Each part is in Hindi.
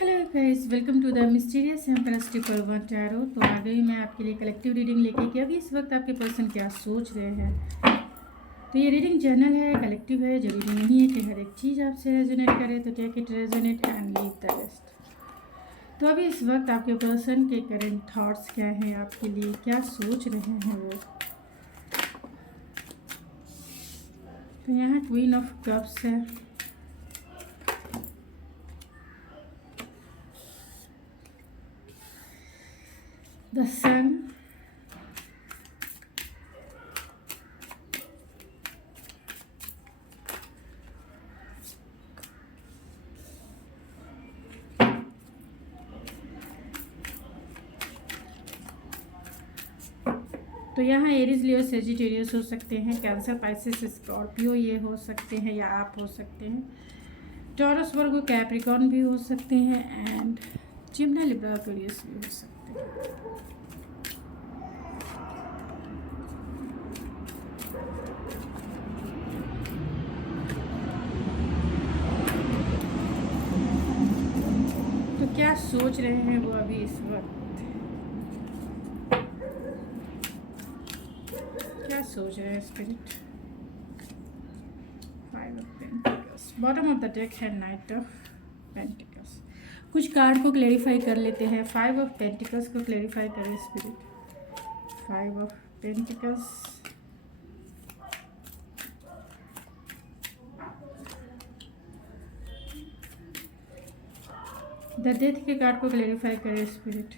Hello guys, welcome to the mysterious empress triple one tarot. तो आ गई मैं आपके लिए कलेक्टिव रीडिंग लेके कि अभी इस वक्त आपके पर्सन क्या सोच रहे हैं। तो ये रीडिंग जर्नल है, कलेक्टिव है, जरूरी नहीं है कि हर एक चीज़ आपसे रेजोनेट करे। तो take it resonate and leave the rest. तो अभी इस वक्त आपके पर्सन के करंट थॉट्स क्या हैं, आपके लिए क्या सोच रहे हैं वो। तो यहाँ क्वीन ऑफ कप्स है, द सन, तो यहाँ एरीज लियो सेजिटेरियस हो सकते हैं, कैंसर पाइसेस स्कॉर्पियो ये हो सकते हैं या आप हो सकते हैं, टॉरस वर्गो कैप्रिकॉन भी हो सकते हैं एंड जिम्ना लिब्रा एक्वेरियस भी हो सकते हैं। तो क्या सोच रहे हैं वो अभी इस वक्त, क्या सोच रहे हैं spirit. Five of pentacles, bottom of the deck है नाइट ऑफ पेंटिकल्स। कुछ कार्ड को क्लेरिफाई कर लेते हैं। फाइव ऑफ पेंटिकल्स को क्लेरिफाई करें spirit. Five of pentacles, the death के कार्ड को क्लेरिफाई करें स्पिरिट।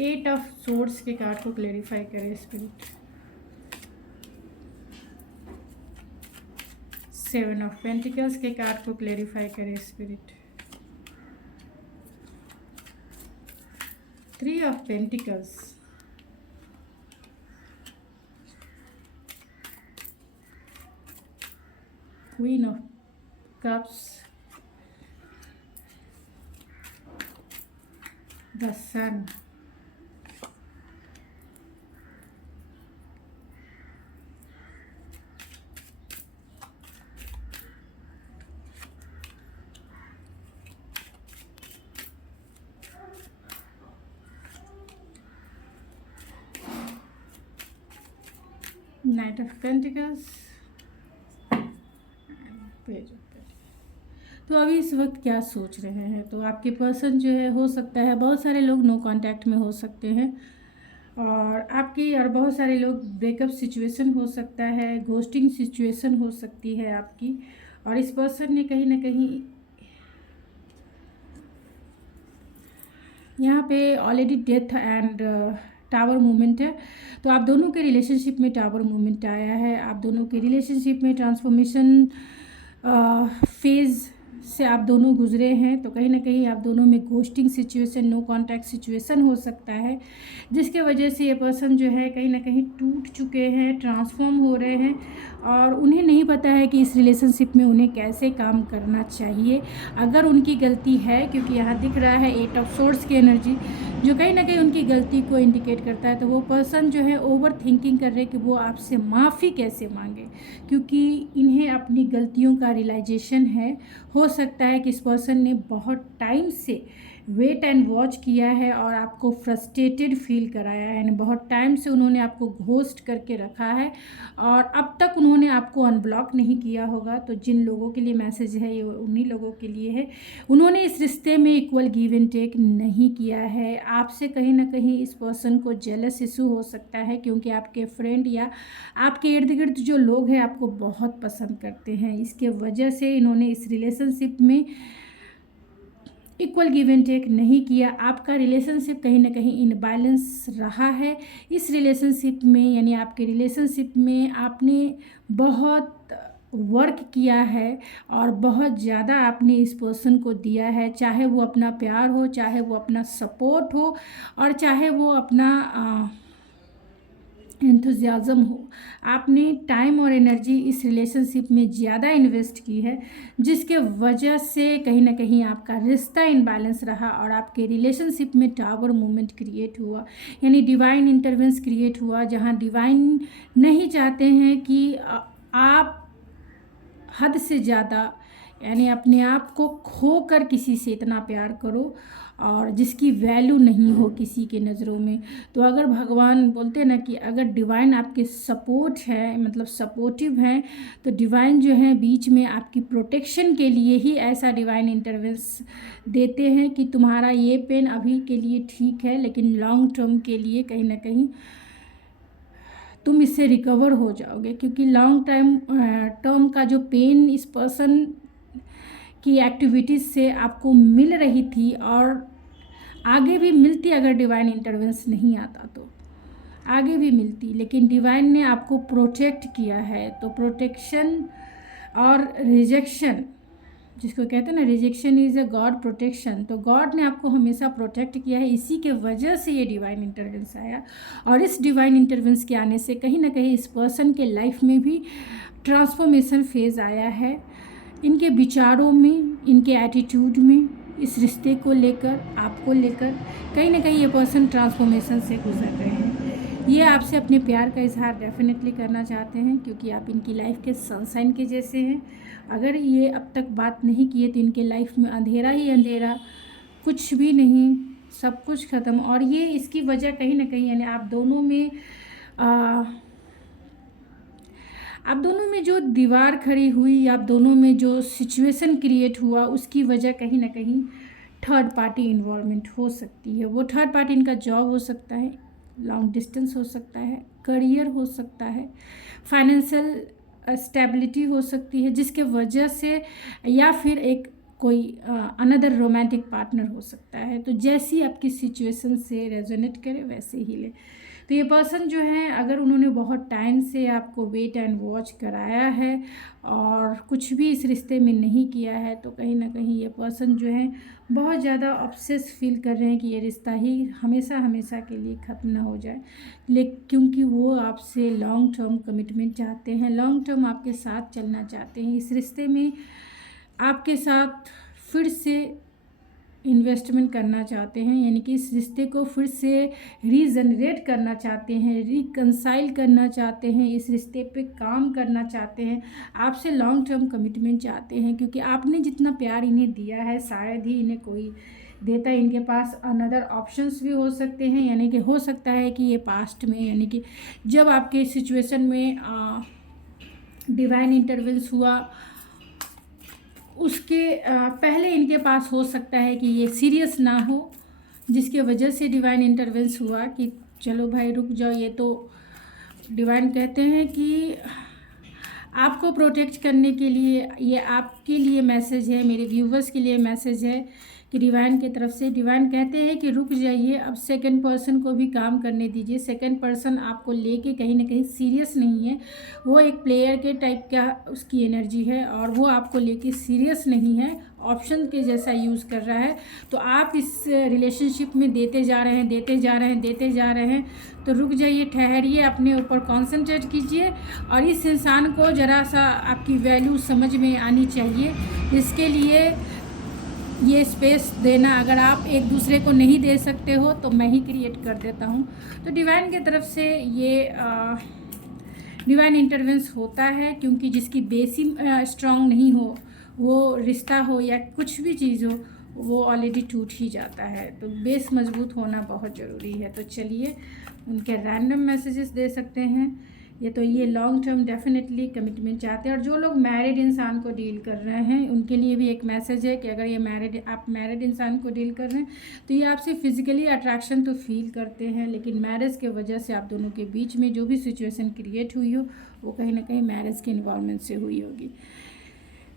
एट ऑफ सोर्ड्स के कार्ड को क्लेरिफाई करें स्पिरिट। सेवन ऑफ पेंटिकल्स के कार्ड को क्लेरिफाई करें spirit. Three of pentacles, queen of cups, the sun, knight of pentacles, page of pentacles. तो अभी इस वक्त क्या सोच रहे हैं, तो आपके पर्सन जो है, हो सकता है बहुत सारे लोग नो कांटेक्ट में हो सकते हैं और आपकी, और बहुत सारे लोग ब्रेकअप सिचुएशन हो सकता है, घोस्टिंग सिचुएशन हो सकती है आपकी। और इस पर्सन ने कहीं ना कहीं यहाँ पे already death and tower movement है। तो आप दोनों के रिलेशनशिप में टावर मूवमेंट आया है, आप दोनों के रिलेशनशिप में ट्रांसफॉर्मेशन फेज़ से आप दोनों गुजरे हैं। तो कहीं ना कहीं आप दोनों में ghosting situation, no contact situation हो सकता है, जिसके वजह से ये पर्सन जो है कहीं ना कहीं टूट चुके हैं, ट्रांसफॉर्म हो रहे हैं और उन्हें नहीं पता है कि इस रिलेशनशिप में उन्हें कैसे काम करना चाहिए। अगर उनकी गलती है, क्योंकि यहाँ दिख रहा है एट ऑफ सोर्ड्स की एनर्जी जो कहीं ना कहीं उनकी गलती को इंडिकेट करता है, तो वो पर्सन जो है ओवर थिंकिंग कर रहे कि वो आपसे माफ़ी कैसे मांगे, क्योंकि इन्हें अपनी गलतियों का रियलाइजेशन है। हो सकता है कि इस पर्सन ने बहुत टाइम से वेट एंड वॉच किया है और आपको फ्रस्ट्रेटेड फील कराया है, यानी बहुत टाइम से उन्होंने आपको घोस्ट करके रखा है और अब तक उन्होंने आपको अनब्लॉक नहीं किया होगा। तो जिन लोगों के लिए मैसेज है ये उन्हीं लोगों के लिए है। उन्होंने इस रिश्ते में इक्वल गिव एंड टेक नहीं किया है। आपसे कहीं ना कहीं इस पर्सन को जेलस इशू हो सकता है, क्योंकि आपके फ्रेंड या आपके इर्द गिर्द जो लोग हैं आपको बहुत पसंद करते हैं। इसके वजह से इन्होंने इस रिलेशनशिप में इक्वल गिव एंड टेक नहीं किया। आपका रिलेशनशिप कहीं ना कहीं इनबैलेंस रहा है। इस रिलेशनशिप में, यानी आपके रिलेशनशिप में आपने बहुत वर्क किया है और बहुत ज़्यादा आपने इस पर्सन को दिया है, चाहे वो अपना प्यार हो, चाहे वो अपना सपोर्ट हो और चाहे वो अपना एंथुजियाज़म हो। आपने टाइम और एनर्जी इस रिलेशनशिप में ज़्यादा इन्वेस्ट की है, जिसके वजह से कहीं ना कहीं आपका रिश्ता इनबैलेंस रहा और आपके रिलेशनशिप में टावर मूवमेंट क्रिएट हुआ, यानी डिवाइन इंटरवेंस क्रिएट हुआ, जहाँ डिवाइन नहीं चाहते हैं कि आप हद से ज़्यादा, यानी अपने आप को खोकर किसी से इतना प्यार करो और जिसकी वैल्यू नहीं हो किसी के नज़रों में। तो अगर भगवान बोलते हैं ना कि अगर डिवाइन आपके सपोर्ट है, मतलब सपोर्टिव हैं, तो डिवाइन जो है बीच में आपकी प्रोटेक्शन के लिए ही ऐसा डिवाइन इंटरवेंस देते हैं कि तुम्हारा ये पेन अभी के लिए ठीक है, लेकिन लॉन्ग टर्म के लिए कहीं ना कहीं तुम इससे रिकवर हो जाओगे। क्योंकि लॉन्ग टर्म का जो पेन इस पर्सन की एक्टिविटीज़ से आपको मिल रही थी और आगे भी मिलती अगर डिवाइन इंटरवेंस नहीं आता तो आगे भी मिलती, लेकिन डिवाइन ने आपको प्रोटेक्ट किया है। तो प्रोटेक्शन और रिजेक्शन, जिसको कहते हैं ना rejection is a God protection, तो गॉड ने आपको हमेशा प्रोटेक्ट किया है। इसी के वजह से ये डिवाइन इंटरवेंस आया और इस डिवाइन इंटरवेंस के आने से कहीं ना कहीं इस पर्सन के लाइफ में भी ट्रांसफॉर्मेशन फेज़ आया है। इनके विचारों में, इनके एटीट्यूड में, इस रिश्ते को लेकर, आपको लेकर कहीं ना कहीं ये पर्सन ट्रांसफॉर्मेशन से गुजर रहे हैं। ये आपसे अपने प्यार का इजहार डेफिनेटली करना चाहते हैं क्योंकि आप इनकी लाइफ के सनशाइन के जैसे हैं। अगर ये अब तक बात नहीं किए तो इनके लाइफ में अंधेरा ही अंधेरा, कुछ भी नहीं, सब कुछ ख़त्म। और ये इसकी वजह कहीं ना कहीं यानी आप दोनों में जो दीवार खड़ी हुई, आप दोनों में जो सिचुएशन क्रिएट हुआ, उसकी वजह कहीं ना कहीं थर्ड पार्टी इन्वॉल्वमेंट हो सकती है। वो थर्ड पार्टी इनका जॉब हो सकता है, लॉन्ग डिस्टेंस हो सकता है, करियर हो सकता है, फाइनेंशियल स्टेबिलिटी हो सकती है, जिसके वजह से या फिर एक कोई अनदर रोमांटिक पार्टनर हो सकता है। तो जैसी आपकी सिचुएशन से रेजोनेट करे वैसे ही ले। तो ये पर्सन जो है अगर उन्होंने बहुत टाइम से आपको वेट एंड वॉच कराया है और कुछ भी इस रिश्ते में नहीं किया है, तो कहीं ना कहीं ये पर्सन जो है बहुत ज़्यादा ऑब्सेस फील कर रहे हैं कि ये रिश्ता ही हमेशा हमेशा के लिए ख़त्म ना हो जाए। लेकिन क्योंकि वो आपसे लॉन्ग टर्म कमिटमेंट चाहते हैं, लॉन्ग टर्म आपके साथ चलना चाहते हैं, इस रिश्ते में आपके साथ फिर से इन्वेस्टमेंट करना चाहते हैं, यानी कि इस रिश्ते को फिर से रीजनरेट करना चाहते हैं, रिकंसाइल करना चाहते हैं, इस रिश्ते पे काम करना चाहते हैं, आपसे लॉन्ग टर्म कमिटमेंट चाहते हैं। क्योंकि आपने जितना प्यार इन्हें दिया है शायद ही इन्हें कोई देता है। इनके पास अनदर ऑप्शंस भी हो सकते हैं, यानी कि हो सकता है कि ये पास्ट में, यानी कि जब आपके सिचुएशन में डिवाइन इंटरवेंस हुआ उसके पहले इनके पास हो सकता है कि ये सीरियस ना हो, जिसके वजह से डिवाइन इंटरवेंस हुआ कि चलो भाई रुक जाओ। ये तो डिवाइन कहते हैं कि आपको प्रोटेक्ट करने के लिए, ये आपके लिए मैसेज है, मेरे व्यूवर्स के लिए मैसेज है कि डिवाइन की तरफ से डिवाइन कहते हैं कि रुक जाइए, अब सेकंड पर्सन को भी काम करने दीजिए। सेकंड पर्सन आपको लेके कहीं ना कहीं सीरियस नहीं है, वो एक प्लेयर के टाइप का उसकी एनर्जी है और वो आपको लेके सीरियस नहीं है, ऑप्शन के जैसा यूज़ कर रहा है। तो आप इस रिलेशनशिप में देते जा रहे हैं, देते जा रहे हैं, देते जा रहे हैं, तो रुक जाइए, ठहरिए, अपने ऊपर कॉन्सेंट्रेट कीजिए और इस इंसान को ज़रा सा आपकी वैल्यू समझ में आनी चाहिए। इसके लिए ये स्पेस देना, अगर आप एक दूसरे को नहीं दे सकते हो तो मैं ही क्रिएट कर देता हूँ। तो डिवाइन की तरफ से ये डिवाइन इंटरवेंस होता है क्योंकि जिसकी बेस ही स्ट्रांग नहीं हो, वो रिश्ता हो या कुछ भी चीज़ हो, वो ऑलरेडी टूट ही जाता है। तो बेस मजबूत होना बहुत ज़रूरी है। तो चलिए उनके रैंडम मैसेजेस दे सकते हैं। ये लॉन्ग टर्म डेफिनेटली कमिटमेंट चाहते हैं। और जो लोग मैरिड इंसान को डील कर रहे हैं उनके लिए भी एक मैसेज है कि अगर ये आप मैरिड इंसान को डील कर रहे हैं तो ये आपसे फिजिकली अट्रैक्शन तो फील करते हैं, लेकिन मैरिज के वजह से आप दोनों के बीच में जो भी सिचुएशन क्रिएट हुई हो वो कहीं ना कहीं मैरिज के इन्वॉल्वमेंट से हुई होगी।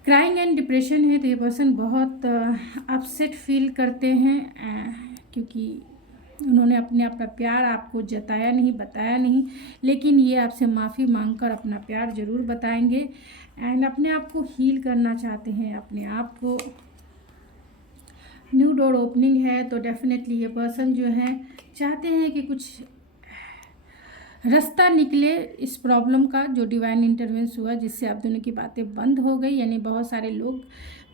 क्राइंग एंड डिप्रेशन है, तो ये पर्सन बहुत अपसेट फील करते हैं क्योंकि उन्होंने अपना प्यार आपको जताया नहीं, बताया नहीं, लेकिन ये आपसे माफ़ी मांगकर अपना प्यार ज़रूर बताएंगे एंड अपने आप को हील करना चाहते हैं, अपने आप को। न्यू डोर ओपनिंग है, तो डेफिनेटली ये पर्सन जो है चाहते हैं कि कुछ रास्ता निकले इस प्रॉब्लम का जो डिवाइन इंटरवेंस हुआ, जिससे आप दोनों की बातें बंद हो गई। यानी बहुत सारे लोग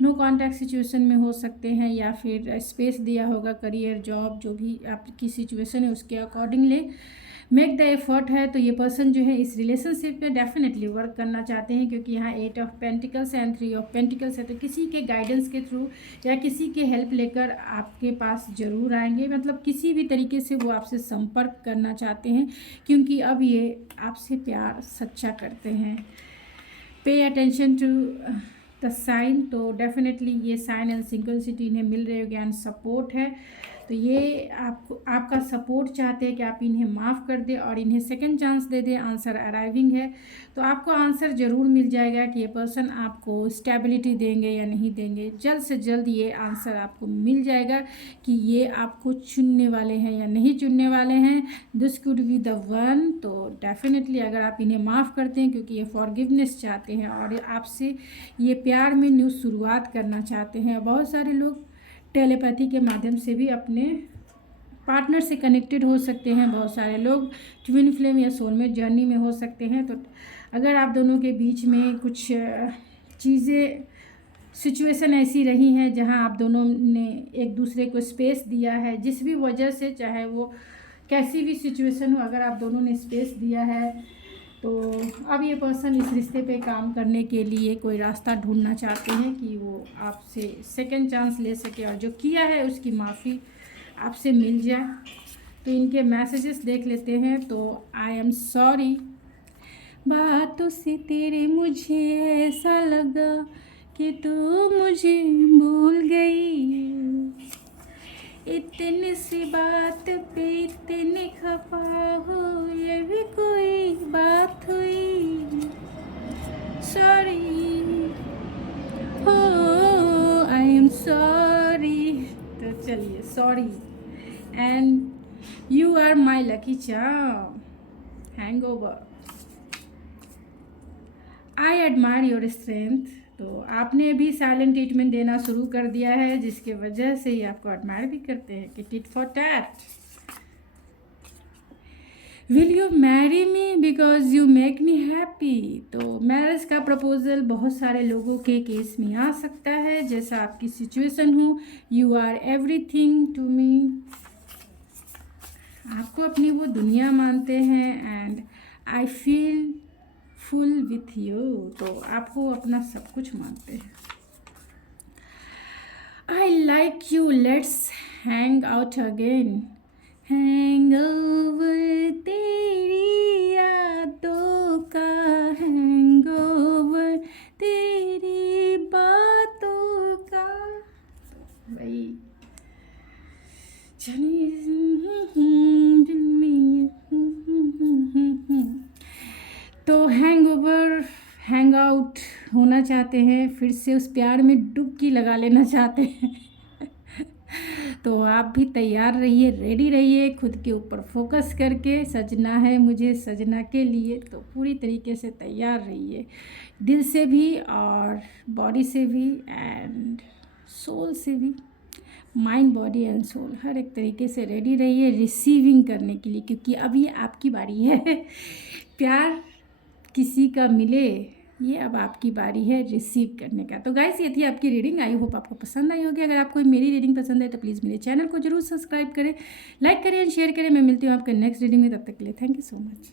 नो कॉन्टैक्ट सिचुएशन में हो सकते हैं या फिर स्पेस दिया होगा, करियर, जॉब, जो भी आपकी सिचुएशन है उसके अकॉर्डिंगली मेक द एफर्ट है। तो ये पर्सन जो है इस रिलेशनशिप में डेफिनेटली वर्क करना चाहते हैं, क्योंकि यहाँ 8 of pentacles and 3 of pentacles है। तो किसी के गाइडेंस के थ्रू या किसी के हेल्प लेकर आपके पास ज़रूर आएंगे, मतलब किसी भी तरीके से वो आपसे संपर्क करना चाहते हैं, क्योंकि अब ये आपसे प्यार सच्चा करते हैं। Pay attention to the sign, तो डेफिनेटली ये साइन एंड सिंक्रोनिसिटी इन्हें मिल रहे होगी एंड सपोर्ट है। तो ये आपको आपका सपोर्ट चाहते हैं कि आप इन्हें माफ़ कर दें और इन्हें सेकंड चांस दे दें। आंसर अराइविंग है, तो आपको आंसर ज़रूर मिल जाएगा कि ये पर्सन आपको स्टेबिलिटी देंगे या नहीं देंगे। जल्द से जल्द ये आंसर आपको मिल जाएगा कि ये आपको चुनने वाले हैं या नहीं चुनने वाले हैं। This could be the one. तो डेफिनेटली अगर आप इन्हें माफ़ करते हैं, क्योंकि ये फॉरगिवनेस चाहते हैं और आपसे ये प्यार में न्यू शुरुआत करना चाहते हैं। बहुत सारे लोग टेलीपैथी के माध्यम से भी अपने पार्टनर से कनेक्टेड हो सकते हैं। बहुत सारे लोग ट्विन फ्लेम या सोलमेट जर्नी में हो सकते हैं। तो अगर आप दोनों के बीच में कुछ चीज़ें सिचुएशन ऐसी रही हैं जहां आप दोनों ने एक दूसरे को स्पेस दिया है, जिस भी वजह से, चाहे वो कैसी भी सिचुएशन हो, अगर आप दोनों ने स्पेस दिया है, तो अब ये पर्सन इस रिश्ते पे काम करने के लिए कोई रास्ता ढूंढना चाहते हैं कि वो आपसे सेकंड चांस ले सके और जो किया है उसकी माफ़ी आपसे मिल जाए। तो इनके मैसेजेस देख लेते हैं। तो आई एम सॉरी, बातों से तेरे मुझे ऐसा लगा कि तू मुझे भूल गई, इतनी सी बात पे इतने खफा हो, ये भी कोई बात हुई। सॉरी हो, आई एम सॉरी। तो चलिए, sorry and you are my lucky charm, hangover, I admire your strength. तो आपने भी साइलेंट ट्रीटमेंट देना शुरू कर दिया है, जिसके वजह से ही आपको एडमायर भी करते हैं कि tit for tat. Will you marry me because you make me happy. तो मैरिज का प्रपोजल बहुत सारे लोगों के केस में आ सकता है, जैसा आपकी सिचुएशन हो। You are everything to me, आपको अपनी वो दुनिया मानते हैं and I feel full with you. तो आपको अपना सब कुछ मानते हैं। I like you, let's hang out again, hangover, तेरी यादों का हैंग ओवर, तेरी बातों का। भाई तो हैंग ओवर, हैंग आउट होना चाहते हैं, फिर से उस प्यार में डुबकी लगा लेना चाहते हैं। तो आप भी तैयार रहिए, रेडी रहिए, खुद के ऊपर फोकस करके। सजना है मुझे सजना के लिए, तो पूरी तरीके से तैयार रहिए, दिल से भी और बॉडी से भी एंड सोल से भी। माइंड, बॉडी एंड सोल, हर एक तरीके से रेडी रहिए रिसीविंग करने के लिए, क्योंकि अब ये आपकी बारी है। प्यार किसी का मिले, ये अब आपकी बारी है रिसीव करने का। तो गाइस, ये थी आपकी रीडिंग। आई होप आपको पसंद आई होगी। अगर आपको मेरी रीडिंग पसंद है तो प्लीज़ मेरे चैनल को जरूर सब्सक्राइब करें, लाइक करें, शेयर करें। मैं मिलती हूँ आपके नेक्स्ट रीडिंग में, तब तक के लिए थैंक यू सो मच।